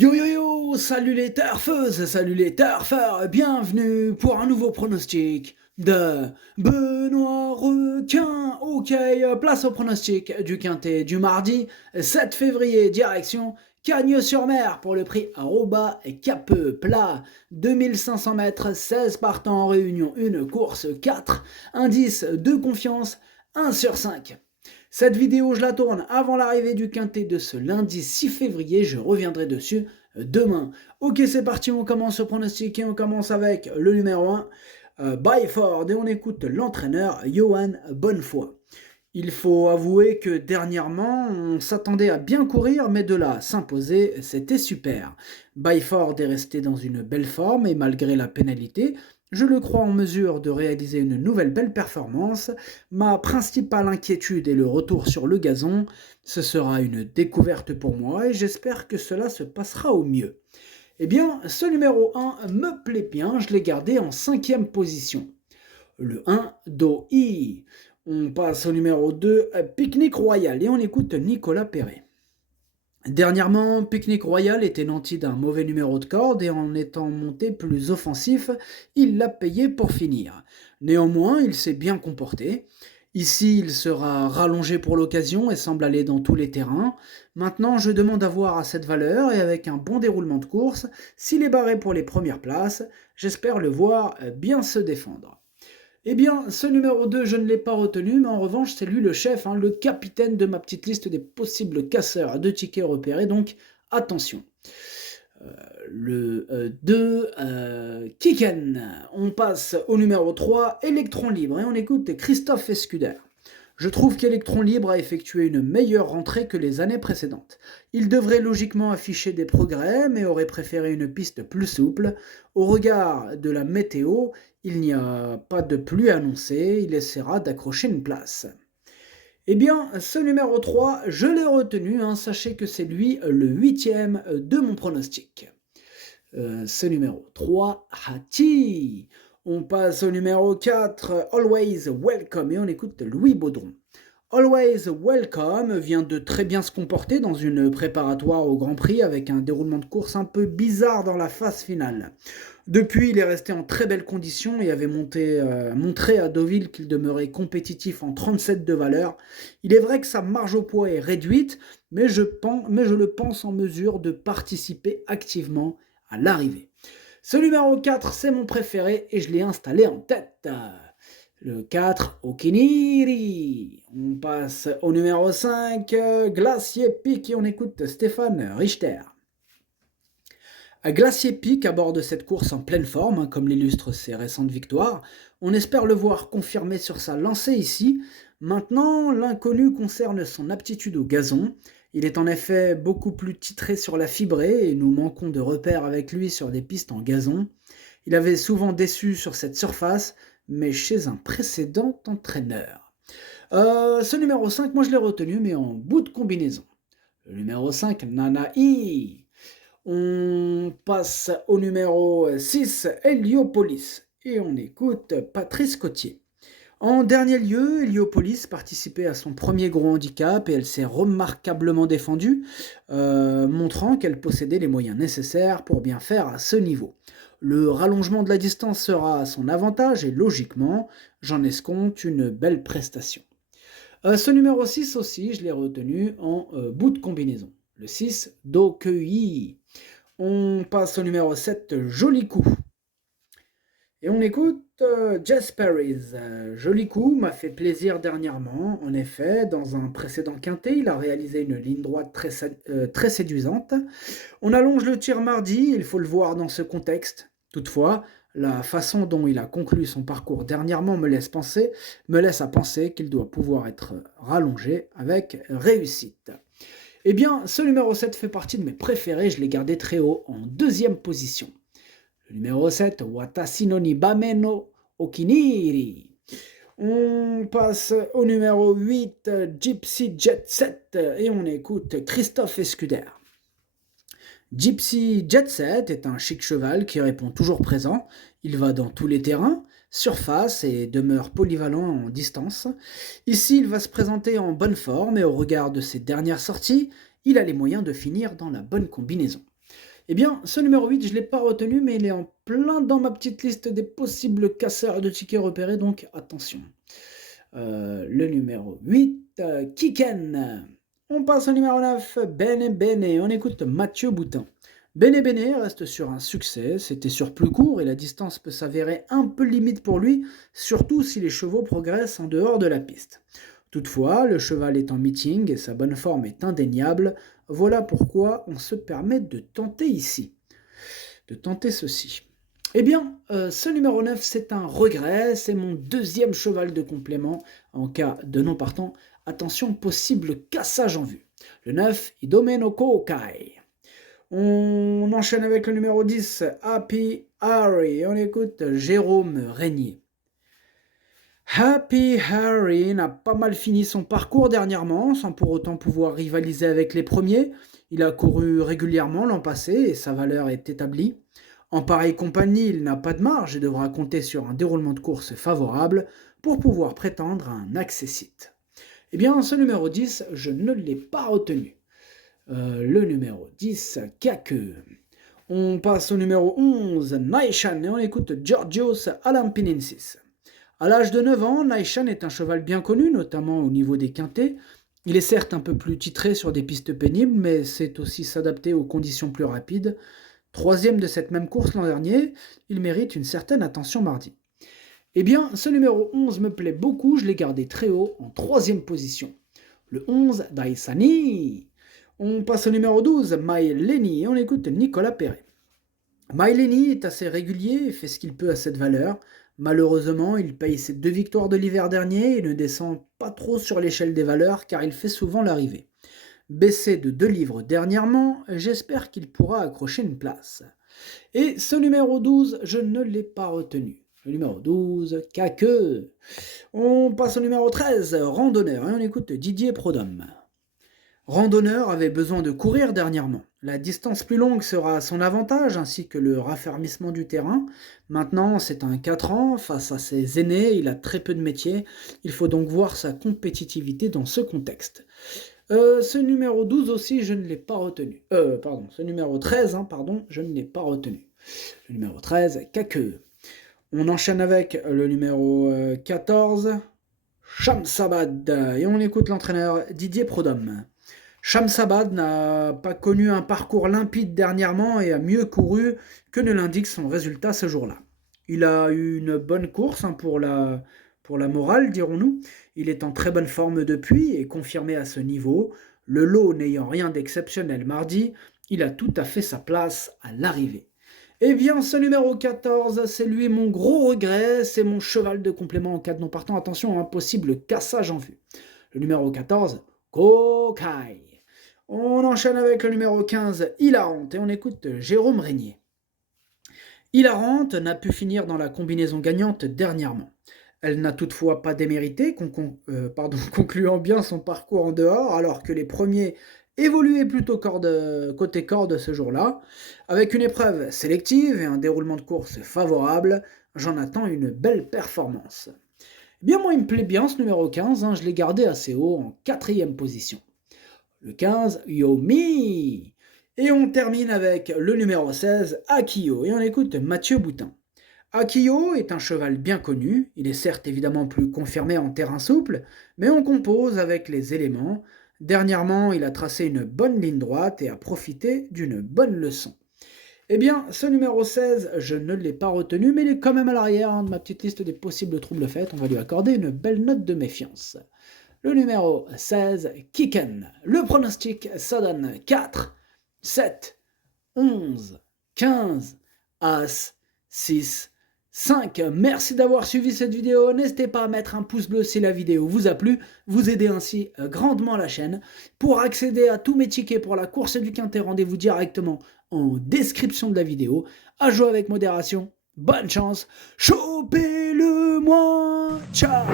Yo yo yo, salut les turfeuses, salut les turfeurs, bienvenue pour un nouveau pronostic de Benoît Requin. Ok, place au pronostic du quintet du mardi 7 février, direction Cagnes-sur-Mer pour le prix Arroba Capeux plat. 2500 mètres, 16 partants en réunion, une course 4, indice de confiance 1 sur 5. Cette vidéo, je la tourne avant l'arrivée du quintet de ce lundi 6 février. Je reviendrai dessus demain. Ok, c'est parti, on commence au pronostic et on commence avec le numéro 1, Byford. Et on écoute l'entraîneur Johan Bonnefoy. Il faut avouer que dernièrement, on s'attendait à bien courir, mais de là à s'imposer, c'était super. Byford est resté dans une belle forme et malgré la pénalité, je le crois en mesure de réaliser une nouvelle belle performance. Ma principale inquiétude est le retour sur le gazon. Ce sera une découverte pour moi et j'espère que cela se passera au mieux. Eh bien, ce numéro 1 me plaît bien, je l'ai gardé en 5e position. Le 1, Do-I. On passe au numéro 2, Picnic Royal, et on écoute Nicolas Perret. Dernièrement, Picnic Royal était nanti d'un mauvais numéro de corde et en étant monté plus offensif, il l'a payé pour finir. Néanmoins, il s'est bien comporté. Ici, il sera rallongé pour l'occasion et semble aller dans tous les terrains. Maintenant, je demande à voir à cette valeur et avec un bon déroulement de course, s'il est barré pour les premières places, j'espère le voir bien se défendre. Eh bien, ce numéro 2, je ne l'ai pas retenu, mais en revanche, c'est lui le chef, le capitaine de ma petite liste des possibles casseurs de tickets repérés, donc attention. Le 2, Kiken. On passe au numéro 3, Electron Libre, et on écoute Christophe Escuder. Je trouve qu'Electron Libre a effectué une meilleure rentrée que les années précédentes. Il devrait logiquement afficher des progrès, mais aurait préféré une piste plus souple. Au regard de la météo, il n'y a pas de pluie annoncée, il essaiera d'accrocher une place. Eh bien, ce numéro 3, je l'ai retenu, sachez que c'est lui le 8e de mon pronostic. Ce numéro 3, Hati. On passe au numéro 4, Always Welcome, et on écoute Louis Baudron. Always Welcome vient de très bien se comporter dans une préparatoire au Grand Prix avec un déroulement de course un peu bizarre dans la phase finale. Depuis, il est resté en très belles conditions et avait montré à Deauville qu'il demeurait compétitif en 37 de valeur. Il est vrai que sa marge au poids est réduite, mais je le pense en mesure de participer activement à l'arrivée. Ce numéro 4, c'est mon préféré et je l'ai installé en tête. Le 4, Okiniri. On passe au numéro 5, Glacier Peak, et on écoute Stéphane Richter. Glacier Peak aborde cette course en pleine forme, comme l'illustrent ses récentes victoires. On espère le voir confirmer sur sa lancée ici. Maintenant, l'inconnu concerne son aptitude au gazon. Il est en effet beaucoup plus titré sur la fibrée et nous manquons de repères avec lui sur des pistes en gazon. Il avait souvent déçu sur cette surface, mais chez un précédent entraîneur. Ce numéro 5, moi je l'ai retenu, mais en bout de combinaison. Le numéro 5, Nanaï. On passe au numéro 6, Héliopolis, et on écoute Patrice Cotier. En dernier lieu, Héliopolis participait à son premier gros handicap et elle s'est remarquablement défendue, montrant qu'elle possédait les moyens nécessaires pour bien faire à ce niveau. Le rallongement de la distance sera à son avantage et logiquement, j'en escompte une belle prestation. Ce numéro 6 aussi, je l'ai retenu en bout de combinaison. Le 6, Dokei. On passe au numéro 7, Joli Coup. Et on écoute Jess Paris. Joli Coup m'a fait plaisir dernièrement. En effet, dans un précédent quintet, il a réalisé une ligne droite très séduisante. On allonge le tir mardi, il faut le voir dans ce contexte. Toutefois, la façon dont il a conclu son parcours dernièrement me laisse à penser qu'il doit pouvoir être rallongé avec réussite. Eh bien, ce numéro 7 fait partie de mes préférés, je l'ai gardé très haut, en 2e position. Le numéro 7, Watashi no ni Bame no Okiniri. On passe au numéro 8, Gypsy Jet Set, et on écoute Christophe Escuder. Gypsy Jet Set est un chic cheval qui répond toujours présent, il va dans tous les terrains, surface et demeure polyvalent en distance. Ici, il va se présenter en bonne forme et au regard de ses dernières sorties, il a les moyens de finir dans la bonne combinaison. Eh bien, ce numéro 8, je ne l'ai pas retenu, mais il est en plein dans ma petite liste des possibles casseurs de tickets repérés, donc attention. Le numéro 8, Kiken. On passe au numéro 9, Bene Bene. On écoute Mathieu Boutin. Bene Bene reste sur un succès, c'était sur plus court et la distance peut s'avérer un peu limite pour lui, surtout si les chevaux progressent en dehors de la piste. Toutefois, le cheval est en meeting et sa bonne forme est indéniable, voilà pourquoi on se permet de tenter ici, de tenter ceci. Eh bien, ce numéro 9, c'est un regret, c'est mon deuxième cheval de complément. En cas de non partant, attention, possible cassage en vue. Le 9, Idomeno Kokai. On enchaîne avec le numéro 10, Happy Harry. On écoute Jérôme Régnier. Happy Harry n'a pas mal fini son parcours dernièrement, sans pour autant pouvoir rivaliser avec les premiers. Il a couru régulièrement l'an passé et sa valeur est établie. En pareille compagnie, il n'a pas de marge et devra compter sur un déroulement de course favorable pour pouvoir prétendre à un accessite. Eh bien, ce numéro 10, je ne l'ai pas retenu. Le numéro 10, Kake. On passe au numéro 11, Naishan, et on écoute Georgios Alampinensis. À l'âge de 9 ans, Naishan est un cheval bien connu, notamment au niveau des quintés. Il est certes un peu plus titré sur des pistes pénibles, mais sait aussi s'adapter aux conditions plus rapides. Troisième de cette même course l'an dernier, il mérite une certaine attention mardi. Eh bien, ce numéro 11 me plaît beaucoup, je l'ai gardé très haut, en troisième position. Le 11, Daisani. On passe au numéro 12, Maïleni, et on écoute Nicolas Perret. Maïleni est assez régulier et fait ce qu'il peut à cette valeur. Malheureusement, il paye ses 2 victoires de l'hiver dernier et ne descend pas trop sur l'échelle des valeurs car il fait souvent l'arrivée. Baissé de 2 livres dernièrement, j'espère qu'il pourra accrocher une place. Et ce numéro 12, je ne l'ai pas retenu. Le numéro 12, Kake. On passe au numéro 13, Randonneur, et on écoute Didier Prodhomme. Randonneur avait besoin de courir dernièrement. La distance plus longue sera à son avantage, ainsi que le raffermissement du terrain. Maintenant, c'est un 4 ans, face à ses aînés, il a très peu de métier. Il faut donc voir sa compétitivité dans ce contexte. Ce numéro 12 aussi, je ne l'ai pas retenu. Ce numéro 13, je ne l'ai pas retenu. Le numéro 13, Kake. On enchaîne avec le numéro 14, Shamsabad. Et on écoute l'entraîneur Didier Prodhomme. Shamsabad n'a pas connu un parcours limpide dernièrement et a mieux couru que ne l'indique son résultat ce jour-là. Il a eu une bonne course pour la morale, dirons-nous. Il est en très bonne forme depuis et confirmé à ce niveau. Le lot n'ayant rien d'exceptionnel mardi, il a tout à fait sa place à l'arrivée. Eh bien, ce numéro 14, c'est lui mon gros regret, c'est mon cheval de complément en cas de non partant. Attention, un possible cassage en vue. Le numéro 14, Kokai. On enchaîne avec le numéro 15, Hilarante, et on écoute Jérôme Régnier. Hilarante n'a pu finir dans la combinaison gagnante dernièrement. Elle n'a toutefois pas démérité, concluant bien son parcours en dehors, alors que les premiers évoluaient plutôt côté corde ce jour-là. Avec une épreuve sélective et un déroulement de course favorable, j'en attends une belle performance. Eh bien, moi, il me plaît bien ce numéro 15, je l'ai gardé assez haut, en 4e position. Le 15, Yomi. Et on termine avec le numéro 16, Akiyo, et on écoute Mathieu Boutin. Akiyo est un cheval bien connu, il est certes évidemment plus confirmé en terrain souple, mais on compose avec les éléments. Dernièrement, il a tracé une bonne ligne droite et a profité d'une bonne leçon. Eh bien, ce numéro 16, je ne l'ai pas retenu, mais il est quand même à l'arrière de ma petite liste des possibles troubles faits. On va lui accorder une belle note de méfiance. Le numéro 16, Kiken. Le pronostic, ça donne 4, 7, 11, 15, As, 6, 5. Merci d'avoir suivi cette vidéo. N'hésitez pas à mettre un pouce bleu si la vidéo vous a plu. Vous aidez ainsi grandement la chaîne. Pour accéder à tous mes tickets pour la course du Quintet, rendez-vous directement en description de la vidéo. À jouer avec modération. Bonne chance. Chopez-le-moi. Ciao.